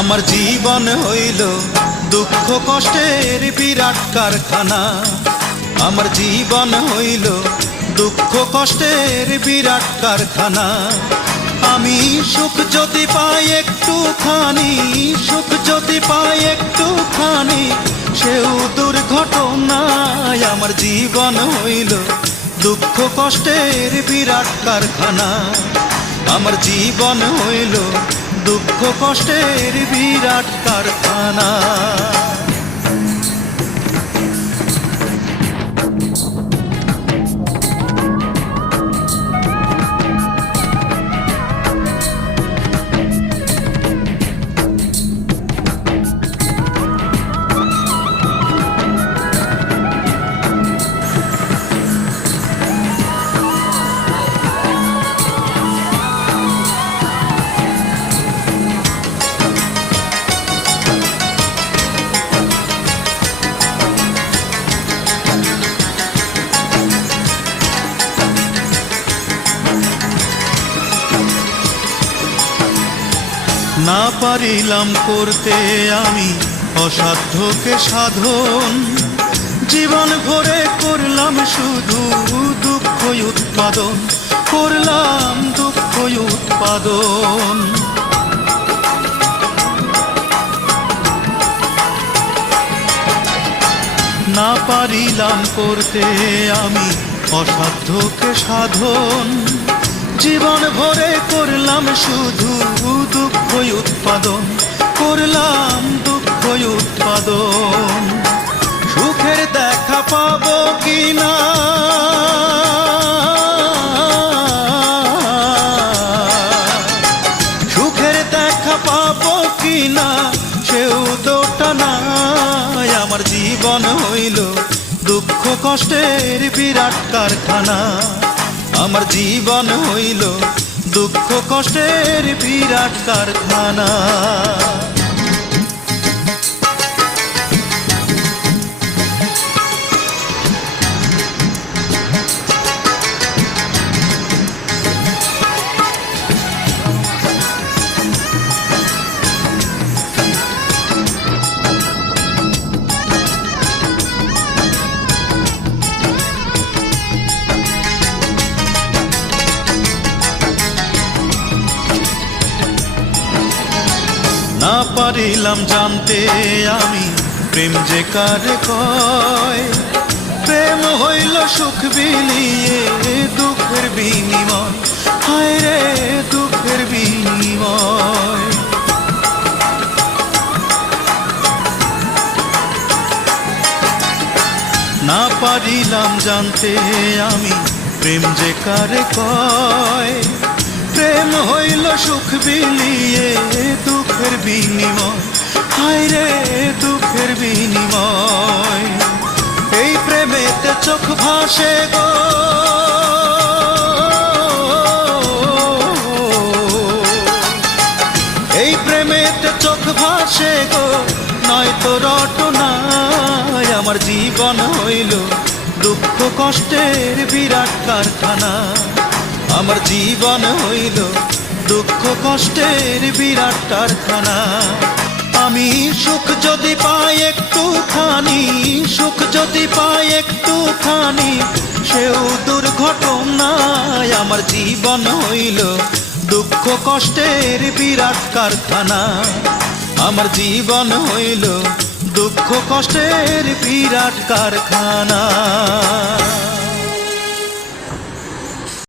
আমার জীবন হইল দুঃখ কষ্টের বিরাট কারখানা। আমার জীবন হইল দুঃখ কষ্টের বিরাট কারখানা। আমি সুখ যদি পাই একটুখানি, সুখ যদি পাই একটুখানি, সেও দুর্ঘটনায়। আমার জীবন হইল দুঃখ কষ্টের বিরাট কারখানা। আমার জীবন হইল দুঃখ কষ্টের বিরাট কারখানা। না পারিলাম করতে আমি অসাধ্যকে সাধন, জীবন ভরে করলাম শুধু দুঃখ উৎপাদন, করলাম দুঃখ উৎপাদন। না পারিলাম করতে আমি অসাধ্যকে সাধন, জীবন ভরে করলাম শুধু দুঃখ উৎপাদন, করলাম দুঃখ উৎপাদন। সুখের দেখা পাবো কিনা, সুখের দেখা পাবো কিনা, সেও দোটা নাই। আমার জীবন হইল দুঃখ কষ্টের বিরাট কারখানা। আমার জীবন হইল দুঃখ কষ্টের বিরাট কারখানা। না পারিলাম জানতে আমি প্রেম যে কারে কয়, প্রেম হইল সুখ বিলিয়ে দুঃখের বিনিময়, হায় রে দুঃখের বিনিময়। না পারিলাম জানতে আমি প্রেম যে কারে কয়, প্রেম হইল সুখ বিলিয়ে দুঃখের বিনিময়, হায় রে দুঃখের বিনিময়। এই প্রেমেতে চোখ ভাসে গো, এই প্রেমেতে চোখ ভাসে গো, নয়তো রটনায়। আমার জীবন হইল দুঃখ কষ্টের বিরাট কারখানা। আমার জীবন হইল দুঃখ কষ্টের বিরাট কারখানা। আমি সুখ যদি পাই একটুখানি, সুখ যদি পাই একটুখানি, সেও দুর্ঘটনায়। আমার জীবন হইল দুঃখ কষ্টের বিরাট কারখানা। আমার জীবন হইল দুঃখ কষ্টের বিরাট কারখানা।